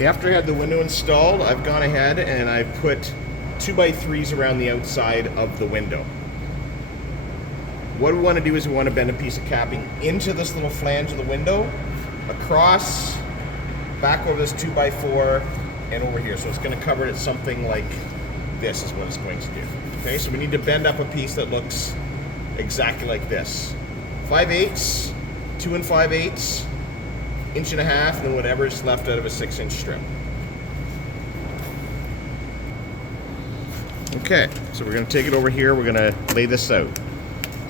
After I had the window installed, I've gone ahead and I put 2x3s around the outside of the window. What we want to do is we want to bend a piece of capping into this little flange of the window, across, back over this 2x4, and over here. So it's going to cover it something like this is what it's going to do. Okay, so we need to bend up a piece that looks exactly like this. 5/8, 2 5/8, 1.5 inches, and then whatever is left out of a 6-inch strip. Okay, so we're going to take it over here. We're going to lay this out.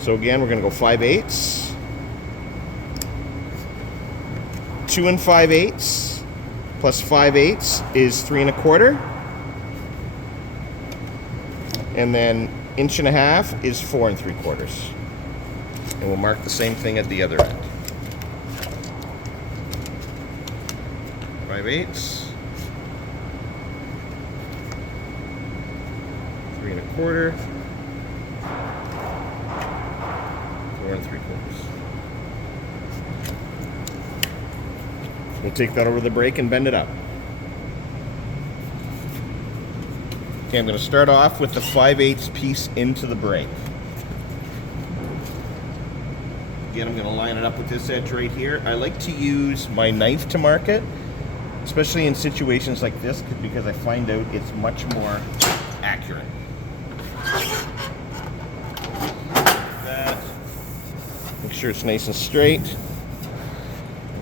So again, we're going to go 5/8, 2 5/8, plus 5/8 is 3 1/4, and then 1.5 inches is 4 3/4. And we'll mark the same thing at the other end. 5/8, 3 1/4, 4 3/4. We'll take that over the brake and bend it up. Okay, I'm going to start off with the 5/8 piece into the brake. Again, I'm going to line it up with this edge right here. I like to use my knife to mark it, especially in situations like this, because I find out it's much more accurate. That. Make sure it's nice and straight.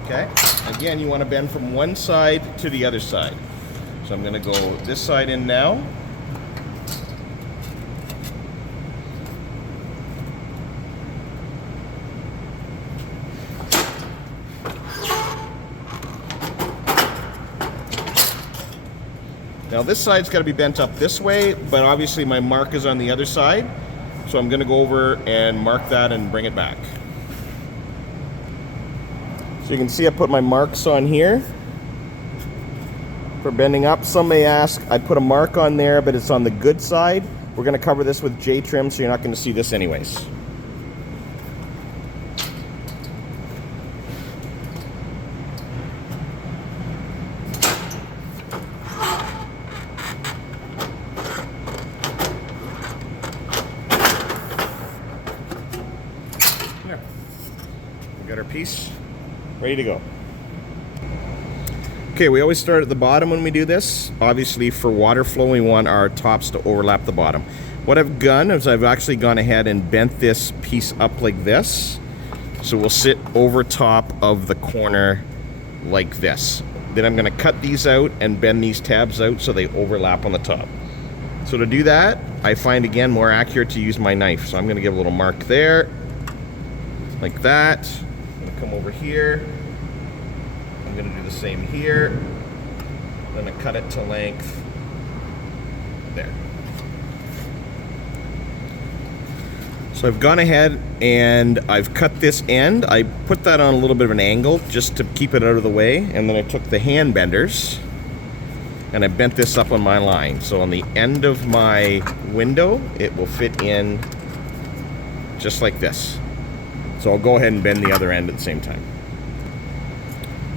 Okay. Again, you want to bend from one side to the other side. So I'm going to go this side in now. Now this side's got to be bent up this way, but obviously my mark is on the other side. So I'm going to go over and mark that and bring it back. So you can see I put my marks on here for bending up. Some may ask, I put a mark on there, but it's on the good side. We're going to cover this with J-trim, so you're not going to see this anyways. There. We got our piece ready to go. Okay, we always start at the bottom when we do this. Obviously, for water flow, we want our tops to overlap the bottom. What I've done is I've actually gone ahead and bent this piece up like this. So we'll sit over top of the corner like this. Then I'm going to cut these out and bend these tabs out so they overlap on the top. So to do that, I find again more accurate to use my knife. So I'm going to give a little mark there, like that. I'm going to come over here. I'm going to do the same here. I'm going to cut it to length there. So I've gone ahead and I've cut this end. I put that on a little bit of an angle just to keep it out of the way, and then I took the hand benders and I bent this up on my line. So on the end of my window, it will fit in just like this. So I'll go ahead and bend the other end at the same time.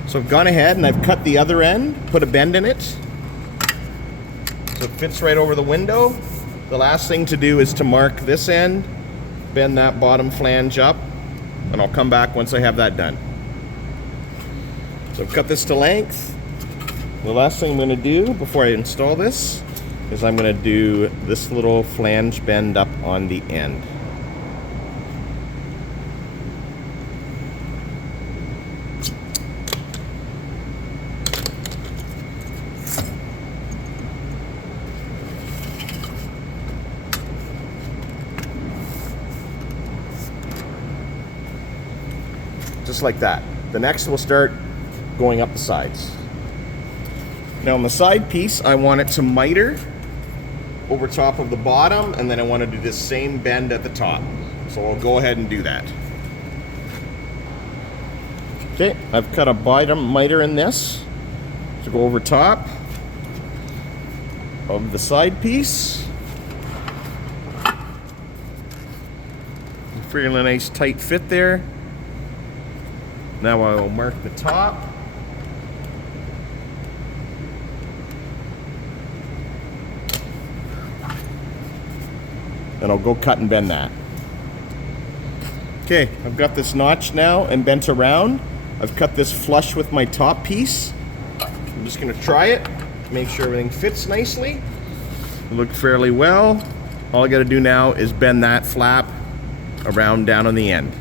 So I've gone ahead and I've cut the other end, put a bend in it, so it fits right over the window. The last thing to do is to mark this end, bend that bottom flange up, and I'll come back once I have that done. So I've cut this to length. The last thing I'm going to do before I install this is I'm going to do this little flange bend up on the end. Just like that. The next we'll start going up the sides. Now on the side piece, I want it to miter over top of the bottom, and then I want to do this same bend at the top. So I'll go ahead and do that. Okay, I've cut a bottom miter in this to go over top of the side piece. Fairly nice tight fit there. Now I will mark the top. and I'll go cut and bend that. Okay, I've got this notch now and bent around. I've cut this flush with my top piece. I'm just gonna try it, make sure everything fits nicely. It looked fairly well. All I gotta do now is bend that flap around down on the end.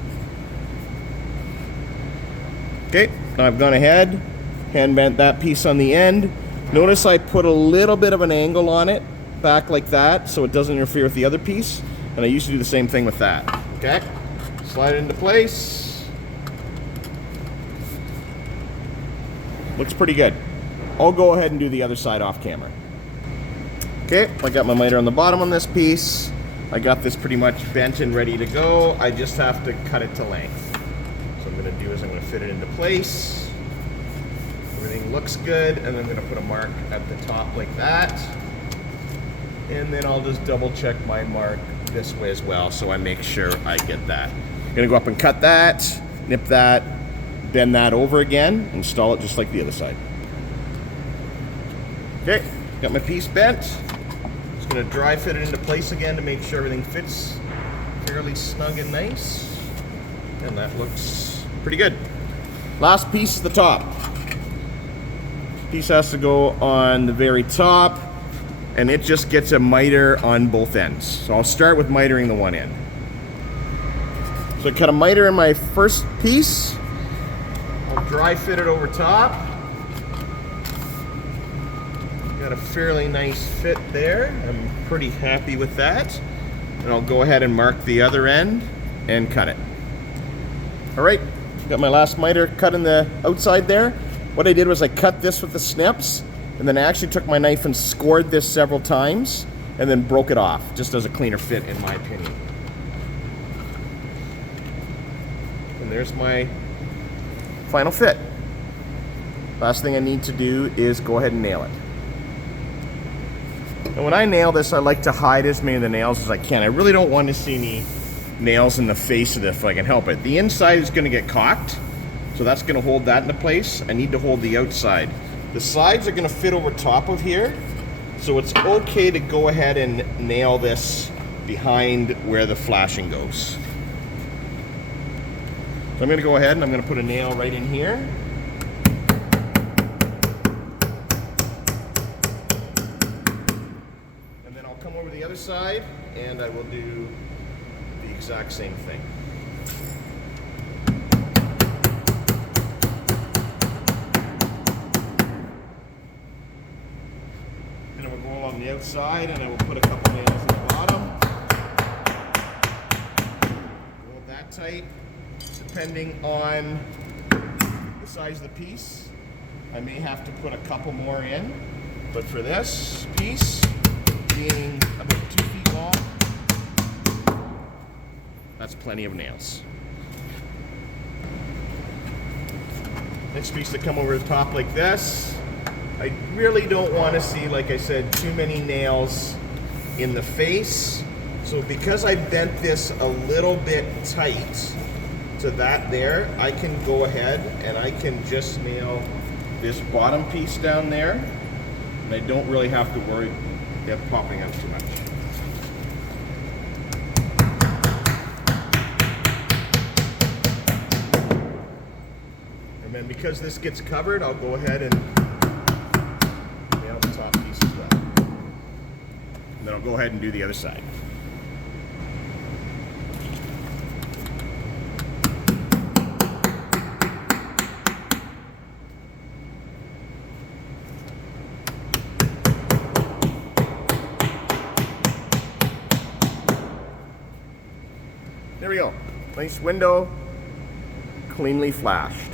Okay, now I've gone ahead, hand bent that piece on the end. Notice I put a little bit of an angle on it, back like that, so it doesn't interfere with the other piece. And I used to do the same thing with that. Okay, slide it into place. Looks pretty good. I'll go ahead and do the other side off camera. Okay, I got my miter on the bottom on this piece. I got this pretty much bent and ready to go. I just have to cut it to length. So what I'm gonna do is I'm gonna fit it into place. Everything looks good, and I'm gonna put a mark at the top like that. And then I'll just double check my mark this way as well, so I make sure I get that. I'm gonna go up and cut that, nip that, bend that over again, install it just like the other side. Okay, got my piece bent. Just gonna dry fit it into place again to make sure everything fits fairly snug and nice. And that looks pretty good. Last piece is the top. Piece has to go on the very top, and it just gets a miter on both ends. So I'll start with mitering the one end. So I cut a miter in my first piece. I'll dry fit it over top. Got a fairly nice fit there. I'm pretty happy with that. And I'll go ahead and mark the other end and cut it. All right, got my last miter cut in the outside there. What I did was I cut this with the snips, and then I actually took my knife and scored this several times and then broke it off, just as a cleaner fit in my opinion. And there's my final fit. Last thing I need to do is go ahead and nail it. And when I nail this, I like to hide as many of the nails as I can. I really don't want to see any nails in the face of this if I can help it. The inside is going to get caulked, so that's going to hold that into place. I need to hold the outside. The sides are going to fit over top of here, so it's okay to go ahead and nail this behind where the flashing goes. So I'm going to go ahead and I'm going to put a nail right in here. And then I'll come over the other side and I will do the exact same thing. And I will go along the outside and I will put a couple nails in the bottom. Hold that tight. Depending on the size of the piece, I may have to put a couple more in. But for this piece, being about 2 feet long, that's plenty of nails. Next piece to come over the top like this. I really don't want to see, like I said, too many nails in the face. So because I bent this a little bit tight to that there, I can go ahead and I can just nail this bottom piece down there, and I don't really have to worry about popping out too much. And then because this gets covered, I'll go ahead and nail the top piece as well. And then I'll go ahead and do the other side. There we go. Nice window, cleanly flashed.